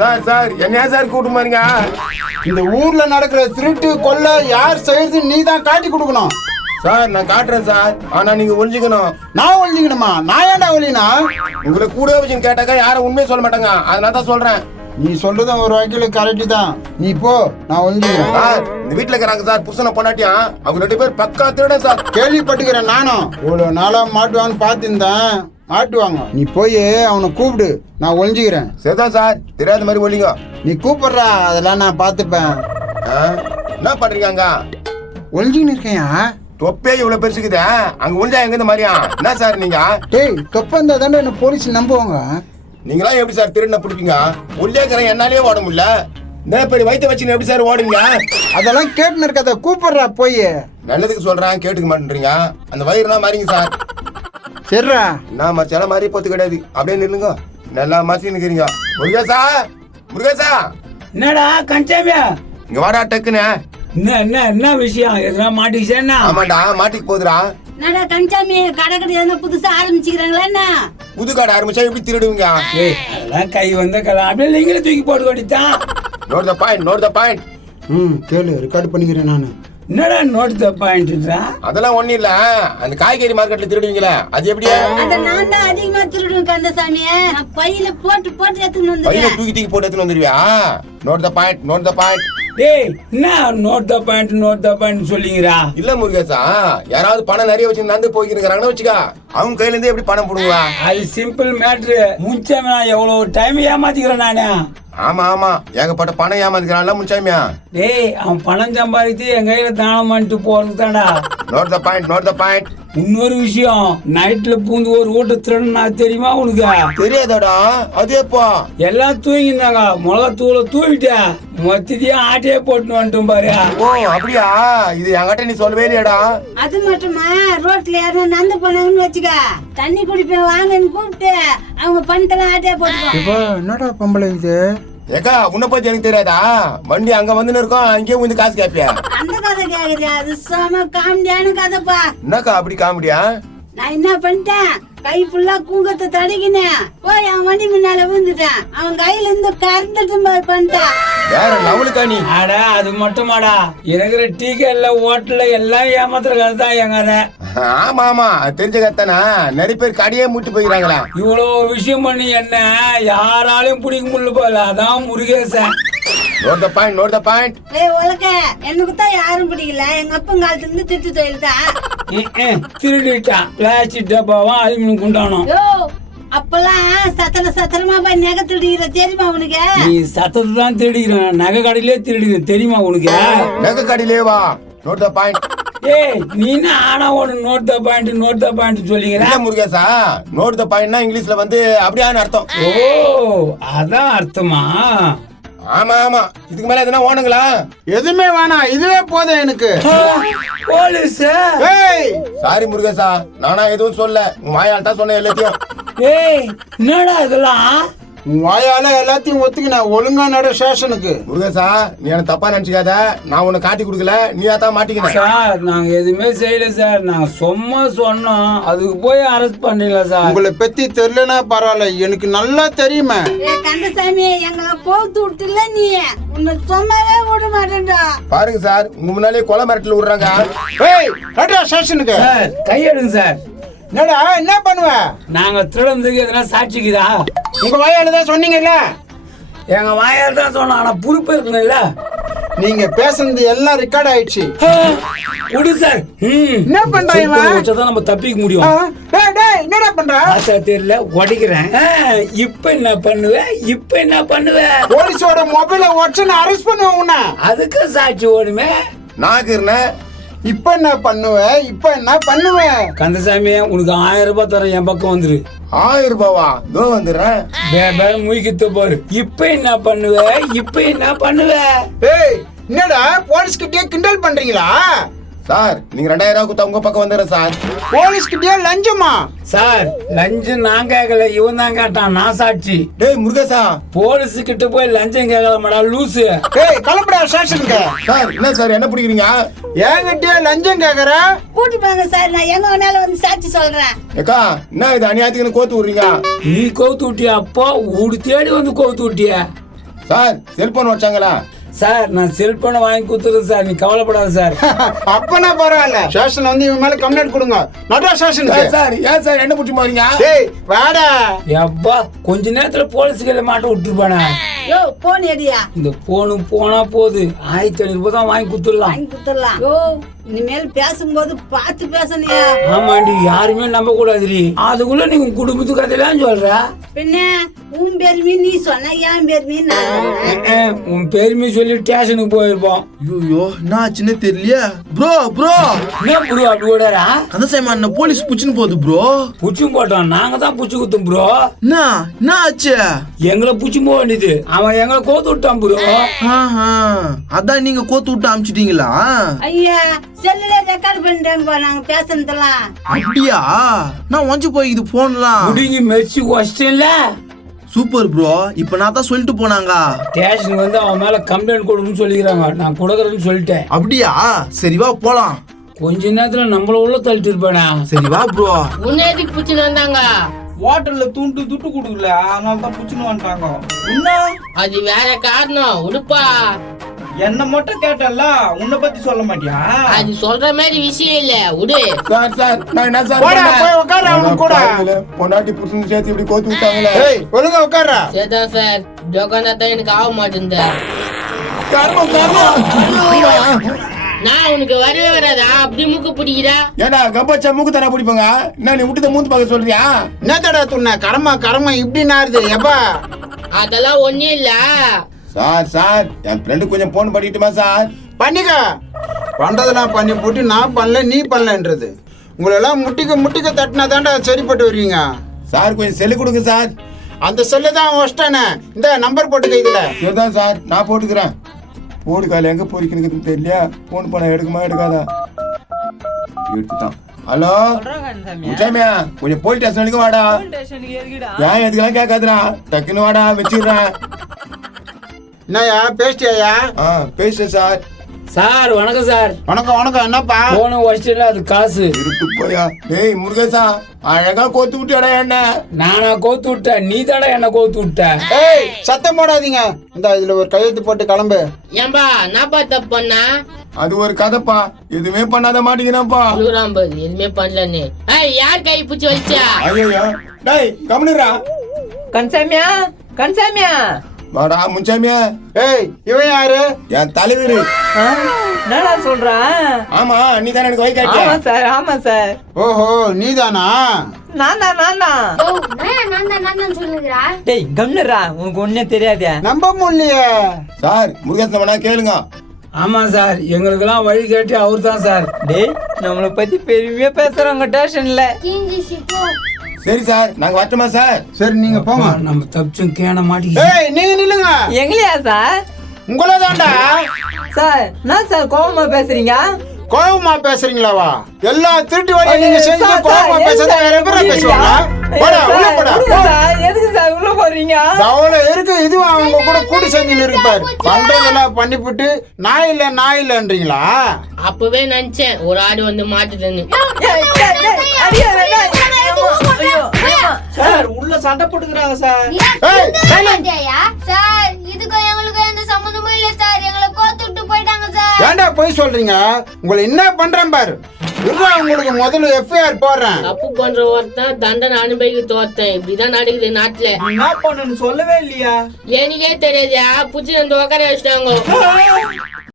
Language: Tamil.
சார் சார் என்ன சார் கூட்டு போறீங்க? இந்த ஊர்ல நடக்கிற திருட்டு கொள்ளை யார் செய்யறது நீ தான் காட்டி கொடுக்கணும். சார் நான் காட்டுறேன் சார், ஆனா நீங்க ஒழிஞ்சுக்கணும். நான் ஒழிஞ்சுக்கணுமா? நான் ஏன்டா ஒழினா? உங்களை கூட வச்சு கேட்டாக்கா யாரும் உண்மையை சொல்ல மாட்டாங்க, அதனால தான் சொல்றேன். நீ சொல்றதும் ஒரு வகையில கரெக்ட் தான். நீ போ, நான் ஒழிஞ்சுக்கிறேன். சார் இந்த வீட்டுல இருக்கிறாங்க சார் புருஷனை பொண்டாட்டியும், அவங்க 2 பேர் பக்கா திருட சார். கேள்விப்பட்டுக்கிறேன் நானும். இவ்வளவு நாளா மாட்டுவான்னு பார்த்துருந்தேன். மாட்டுவாங்க. நீ போய் அவனை கூப்பிடு, நான் ஒழிஞ்சுக்கிறேன். சரிதான் சார், தெரியாத மாதிரி ஒழிங்க. நீ கூப்பிடுறா, அதெல்லாம் நான் பார்த்துப்பேன். என்ன பண்றீங்க? ஒழிஞ்சுக்கின்னு இருக்கையா? தொப்பே இவ்வளவு பெருசுக்குதே, அங்க ஒழிஞ்சா எங்க இந்த மாதிரியா? என்ன சார் நீங்க? டேய், தொப்ப இருந்தா தானே என்ன போலீஸ் நம்புவாங்க. நீங்களாம் எப்படி சார் திருடனை பிடிப்பீங்க? உள்ளேக்கிற என்னாலே ஓட முடியல, இந்த பெரிய வயிற்ற வச்சு எப்படி சார் ஓடுவீங்க? அதெல்லாம் கேட்டுன்னு இருக்காத, கூப்பிடுறா போய். நல்லதுக்கு சொல்றேன் கேட்டுக்க மாட்டேன்றீங்க. அந்த வயிறுலாம் மாறிங்க சார். சரிடா, நான் மச்சால மாதிரி போத்து கிடையாது, அப்படியே நில்லுங்க. நல்லா மசி நிக்கிறீங்க. முருகேசா முருகேசா, என்னடா கஞ்சாமியா? இங்க வாடா டக்குன்னு. என்ன விஷயம்? எதுனா மாட்டிக்கிச்சா? ஆமாண்டா, மாட்டிக்கு போகுதுடா. என்னடா கஞ்சாமி, கடை எதுனா புதுசா ஆரம்பிச்சுக்கிறாங்களா என்ன? புது கடை ஆரம்பிச்சா எப்படி திருடுவீங்க? அதெல்லாம் கை வந்த கதை, அப்படியே நீங்களே தூக்கி போட்டு வேண்டித்தான். Note the point, note the point. கேளு, ரெக்கார்ட் பண்ணிக்கிறேன் நானு. என்னடா நோட் த பாயிண்ட்ன்றா? அதெல்லாம் ஒண்ணும் இல்ல, அந்த காய்கறி மார்க்கெட்ல திருடுவீங்களே அது எப்படி? அத நான் தான் அதிகமா திருடுவேன் கந்தசாமி. நான் பையில போட்டு போட்டு எடுத்துன்னு பையில வந்துடுவேன். தூக்கி போட்டு எடுத்துன்னு வந்துருவியா? Note the point, note the point. டேய், என்ன நோட் த பாயிண்ட் சொல்லிங்கடா? இல்ல முருகேசா, யாராவது பணம் நிறைய வச்சு நடந்து போய்க்கிறாங்கன்னு வச்சுக்கா, அவங்க கையில இருந்து எப்படி பணம் போடுவா? அது சிம்பிள் மேட்ரு. முன்சாமி நான் எவ்வளவு டைம் ஏமாத்திக்கிறேன் நானு. ஆமா ஆமா, ஏகப்பட்ட பணம் ஏமாத்துக்கிறான்ல முன்சாமியா. டேய், அவன் பணம் சம்பாதித்து என் கையில தானம் பண்ணிட்டு போறது தான்டா. Note the point, note the point. இன்னொரு விஷயம், நைட்ல பூந்து ஒரு வீட்டு திருடனா தெரியுமா உனக்கு? தெரியாதடா, அது எப்போ? எல்லாம் தூங்கிருந்தாங்க, மிளகாத்தூளை தூவிட்டேன், மொத்தத்தையும் ஆட்டையே போட்டு வந்துட்டோம் பாரு. ஓ அப்படியா? இது என்கிட்ட நீ சொல்லவே இல்லையாடா? அது மட்டுமா, ரோட்ல யாரும் நடந்து போனாங்கன்னு வச்சுக்க, தண்ணி குடிப்பேன் வாங்கன்னு கூப்பிட்டு அவங்க பணத்தெல்லாம் ஆட்டையா போட்டுருவாங்க. இப்போ என்னடா பொம்பளை இது? ஏக்கா, உன்னை பத்தி எனக்கு தெரியாதா? வண்டி அங்க வந்து இருக்கோம், அங்கேயே வந்து காசு கேப்பியா? அந்த கதை கேக்குறியா? அது செம காமெடியான கதைப்பா. என்னக்கா அப்படி காமெடியா? நான் என்ன பண்ணிட்டேன், கை ஃபுல்லா கூங்கத்தை தடக்கினேன், போய் அவன் வண்டி முன்னால விழுந்துட்டேன். அவன் கையில இருந்து கறந்துட்டு பண்ணிட்டான். வேற லெவலுக்கா நீ? அட அது மட்டுமாடா, இருக்கிற டீ கடைல ஹோட்டல்ல எல்லாம் ஏமாத்துற கதை தான் என் கதை. ஆமா ஆமா, தெரிஞ்ச கத்தானா? நிறைய பேர் கடையே மூட்டு போயிக்கிறாங்களா? இவ்வளவு விஷயம் பண்ணி என்ன யாராலையும் பிடிக்க முடியல போல, அதான் Murugesan. Note the point, note the point. ஏய் உலக, எனக்கு தான் யாரும் பிடிக்கல, எங்க அப்பன் காலத்துல இருந்து திட்டு தொழில் தான். திருடிட்டான் பிளாஸ்டிக் டப்பாவும் அலுமினியம் குண்டானோம். யோ, அப்பெல்லாம் சத்தரமா போய் நகை திருடிக்கிற தெரியுமா உனக்கு? நீ சத்தத்தை தான் திருடிக்கிறேன், நகை கடையிலே திருடிக்கிறேன் தெரியுமா உனக்கு? நகை கடையிலே வா. Note the point. ஏய், நீ என்ன ஆனா ஒண்ணு நோட் த பாயிண்ட் சொல்லிக்கிற? இல்ல முருகேசா, நோட் த பாயிண்ட்னா இங்கிலீஷ்ல வந்து அப்படியான்னு அர்த்தம். ஓ, அதான் அர்த்தமா? ஆமா ஆமா, இதுக்கு மேல எதுனா ஓணுங்களா? எதுவுமே வேணாம், இதுவே போதும் எனக்கு. போலீஸ். ஏய், சாரி முருகேசா, நானா எதுவும் சொல்ல, உன் வாயால் தான் சொன்ன எல்லாத்தையும். ஏய், என்னடா இதெல்லாம்? உன் வாயால எல்லாத்தையும் ஒத்துக்கின, ஒழுங்கா நட ஸ்டேஷனுக்கு. முருகேசா, நீ எனக்கு தப்பா நினைச்சுக்காத, நான் உன்னை காட்டி கொடுக்கல, நீயா தான் மாட்டிக்கின. சார், நாங்க எதுவுமே செய்யல சார், நாங்க சும்மா சொன்னோம், அதுக்கு போய் அரெஸ்ட் பண்ணல சார். உங்களை பத்தி தெரியலனா பரவாயில்ல, எனக்கு நல்லா தெரியுமே. ஏ கந்தசாமி, எங்களை போத்து விட்டுல நீ, உன்னை சொன்னவே விட மாட்டேன்டா. பாருங்க சார், உங்க முன்னாலே கொலை மிரட்டல் விடுறாங்க. ஏய், நட ஸ்டேஷனுக்கு. சார், கையெடுங்க சார். என்னடா என்ன பண்ணுவ? நாங்க திருடந்துக்கு எதனா சாட்சிக்குதா? உங்க வாயால தான் சொன்னீங்கல்ல. எங்க வாயால் தான் சொன்னோம், ஆனா பொறுப்பு இருக்கணும்ல. நீங்க பேசுனது எல்லாம் ரெக்கார்ட் ஆயிடுச்சு. குடு சார். என்ன பண்ற இவன்? வச்சாதான் நம்ம தப்பிக்க முடியும். டேய் டேய், என்னடா பண்ற? பார்த்தா தெரியல, உடைக்கிறேன். இப்ப என்ன பண்ணுவ? போலீஸோட மொபைலை உடச்சு அரெஸ்ட் பண்ணுவேன் உன்னை. அதுக்கு சாட்சி ஓடுமே. நாக்கு இருந்தேன். இப்ப என்ன பண்ணுவ? கந்தசாமி, உனக்கு 1000 ரூபாய் தரேன், என் பக்கம் வந்துரு. 1000 ரூபாவா? தோ வந்துடுறேன். முயக்கிட்டு போரு. இப்ப என்ன பண்ணுவ? ஏய், என்னடா போலீஸ் கிட்டே கிண்டல் பண்றீங்களா? சார், நீங்க 2000 கொடுத்தா உங்க பக்கம் வந்துடுறேன் சார். போலீஸ் கிட்டே லஞ்சமா? சார், லஞ்சம் நான் கேட்கல, இவன் தான் கேட்டான், நான் சாட்சி. டேய் முருகேசா, போலீஸ் கிட்ட போய் லஞ்சம் கேட்கலாமடா லூசு. ஏய், கிளம்புடா ஸ்டேஷனுக்கு. சார் என்ன சார் என்ன பிடிக்கிறீங்க? என்கிட்டயே லஞ்சம் கேக்குற? கூட்டி போங்க சார், நான் எங்க வேணாலும் வந்து சாட்சி சொல்றேன். ஏக்கா, என்ன இது அநியாயத்துக்கு கோத்து விடுறீங்க? நீ கவுத்து விட்டியா? அப்போ ஊடு தேடி வந்து கவுத்து விட்டிய. சார் செல்போன் வச்சாங்களா? சார் நான் செல்போனை வாங்கி கொடுத்துருது சார், நீ கவலைப்படாத சார். அப்பனா பரவாயில்ல, ஸ்டேஷன் வந்து இவன் மேல கம்ப்ளைண்ட் கொடுங்க. நடா ஸ்டேஷனுக்கு. சார் ஏன் சார் என்ன பிடிச்சி போறீங்க? டேய் வாடா. அப்பா கொஞ்ச நேரத்துல போலீஸ் கையில மாட்ட விட்டுருப்பானே. யோ போன் எடியா? இந்த போனு போனா போகுது, 1500 ரூபாய் தான் வாங்கி கொடுத்துடலாம். வாங்கி குத்துறலாம். யோ இனிமேல் பேசும்போது பார்த்து பேசணியா? ஆமாண்டி, யாருமே நம்ப கூடாதுடி. அதுக்குள்ள நீ உன் குடும்பத்து கதையெல்லாம் சொல்ற. பின்ன உன் பெருமை நீ சொன்ன, என் பெருமை நான் சொன்னேன். உன் பெருமை சொல்லி ஸ்டேஷனுக்கு போயிருப்போம். ஐயோ நான் சின்ன தெரியலையா ப்ரோ ப்ரோ என்ன ப்ரோ அப்படி ஓடாரா? கந்தசாமி அண்ணன் போலீஸ் புடிச்சுன்னு போகுது ப்ரோ. புச்சும் போட்டோம், நாங்க தான் புச்சு குத்தோம் ப்ரோ. என்ன ஆச்சு? எங்களை புச்சு போக வேண்டியது, அவன் எங்களை கோத்து விட்டான் ப்ரோ. ஆஹா, அதான் நீங்க கோத்து விட்டு அமிச்சிட்டீங்களா? ஐயா செல்லுல ரெக்கார்ட் பண்ணிட்டேன் நாங்க பேசுனதெல்லாம். அப்படியா? நான் ஒஞ்சு போய்க்குது போன்லாம். முடிஞ்சு மெர்ச்சி கொஸ்டின்ல சூப்பர் ப்ரோ. இப்ப நான் தான் சொல்லிட்டு போனாங்க. ஸ்டேஷன் வந்து அவன் மேல கம்ப்ளைண்ட் கொடுக்குன்னு சொல்லிக்கிறாங்க. நான் கொடுக்கறதுன்னு சொல்லிட்டேன். அப்படியா? சரி வா போலாம். கொஞ்ச நேரத்துல நம்மள உள்ள தள்ளிட்டு இருப்பானே. சரி வா ப்ரோ. முன்னேறிக்கு புடிச்சுன்னு வந்தாங்க. வாட்டர்ல துட்டு கொடுக்கல, அதனால தான் புடிச்சுன்னு வந்துட்டாங்க. அது வேற காரணம், உடுப்பா. என்ன மட்டும் கேட்டல, உன்னை பத்தி சொல்ல மாட்டியா? அது சொல்ற மாதிரி விஷயம் இல்ல, உடு. சார் நான் என்ன சார் போடா, பண்ணேன்? போய் உட்காரு அவனு கூட. பொண்டாட்டி புருஷன் சேர்த்து இப்படி கோத்து விட்டாங்களே. ஏய் ஒழுங்கா உட்கார்றா. சேதா சார், ஜோகாந்தா தான் எனக்கு ஆக மாட்டேங்குது. கர்மம் கர்மம். நான் உனக்கு வரவே வராதா? அப்படி மூக்கு பிடிக்கிறா. ஏடா கப்பச்சா மூக்கு தானே பிடிப்பாங்க. என்ன நீ விட்டுத மூந்து பார்க்க சொல்றியா? என்னத்தடா துண்ண கரமா இப்படி நாருது எப்பா? அதெல்லாம் ஒண்ணும் இல்ல. சார் என் ஃப்ரெண்டு கொஞ்சம் போன் பண்ணிட்டுமா சார்? பண்ணிக்க. பண்றதெல்லாம் பண்ணி போட்டு நான் பண்ணல நீ பண்ணலன்றது. உங்களெல்லாம் முட்டிக்க தட்டினா தாண்டா சரிப்பட்டு வருவீங்க. சார் கொஞ்சம் செல்லு கொடுங்க சார். அந்த செல்லு தான் வச்சிட்டானே. இந்த நம்பர் போட்டுக்க இதுல. இதுதான் சார் நான் போட்டுக்கிறேன். போடு கால எங்க போறீங்கன்னு தெரியல. போன் பண்ண எடுக்குமா எடுக்காதா? எடுத்துட்டான். ஹலோ முச்சாமியா, கொஞ்சம் போலீஸ் ஸ்டேஷனுக்கு வாடா. ஏன் எதுக்கெல்லாம் கேட்காதுடா, டக்குன்னு வாடா வச்சிடுறேன். என்னய்யா பேசிட்டியா? பேசுறேன் சார். சார் வணக்கம் சார். வணக்கம் என்னப்பா? போன வருஷத்துல அது காசு இருக்கு போயா. ஏய் முருகேசா, அழகா கோத்து விட்டுடா என்ன. நானா கோத்து விட்டேன், நீ தானே என்ன கோத்து விட்ட. ஏய் சத்தம் போடாதீங்க. இந்த இதுல ஒரு கையெழுத்து போட்டு கிளம்பு. ஏன்பா நாப்பா தப்பு பண்ணா? அது ஒரு கதைப்பா, எதுவுமே பண்ணாத மாட்டீங்கன்னாப்பா. எதுவுமே பண்ணலன்னு. யார் கை பிடிச்சி வச்சா? ஐயோ டேய் கம்முனுடா. கன்சாமியா வாடா முன்சாமியா. ஏய் இவன் யாரு? என் தலைவர். என்னடா சொல்ற? ஆமா நீ தானே எனக்கு வைக்க. ஆமா சார். ஓஹோ நீதானா? நான் தான் டேய் கம்னுடா, உனக்கு ஒண்ணே தெரியாதே. நம்ப முடியலையே. சார் முருகேசன் வேணா கேளுங்க. ஆமா சார், எங்களுக்கெல்லாம் வழி கேட்டு அவர் தான் சார். டேய் நம்மளை பத்தி பெருமையா பேசுறாங்க ஸ்டேஷன்ல. சரி சார் நாங்க வரட்டுமா சார்? சரி நீங்க போங்க. நம்ம தப்பிச்சும் கேன மாட்டிக்கிச்சு. ஏய் நீங்க நில்லுங்க. எங்களையா சார்? உங்களே தான்டா. சார் என்ன சார் கோவமா பேசுறீங்க? கோவமா பேசுறீங்களாவா? எல்லா திருட்டு வழியை நீங்க செஞ்சு கோவமா பேசுறத வேற பேரா பேசுவாங்க. போடா உள்ள போடா. எதுக்கு சார் உள்ள போறீங்க? அவள இருக்கு இதுவும் அவங்க கூட கூடி செஞ்சுன்னு இருப்பாரு. பண்றதெல்லாம் பண்ணிவிட்டு நான் இல்லன்றீங்களா? அப்பவே நினைச்சேன் ஒரு ஆடு வந்து மாட்டுதுன்னு. சார் உள்ள சண்டை போட்டுக்கிறாங்க சார். சார் இதுக்கும் எங்களுக்கும் எந்த சம்பந்தமும் இல்ல சார். எங்களை கோத்து விட்டு போயிட்டாங்க சார். ஏன்டா போய் சொல்றீங்க? உங்களை என்ன பண்றேன் பாரு. உங்களுக்கு முதல்ல எஃப்ஐஆர் போடுறேன். தப்பு பண்ற ஒருத்தன் தண்டனை அனுபவிக்க தோத்தேன். இப்படிதான் நடக்குது நாட்டுல. என்ன பண்ணு சொல்லவே இல்லையா? எனக்கே தெரியாதா, புடிச்சு வந்து உட்கார வச்சிட்டாங்க.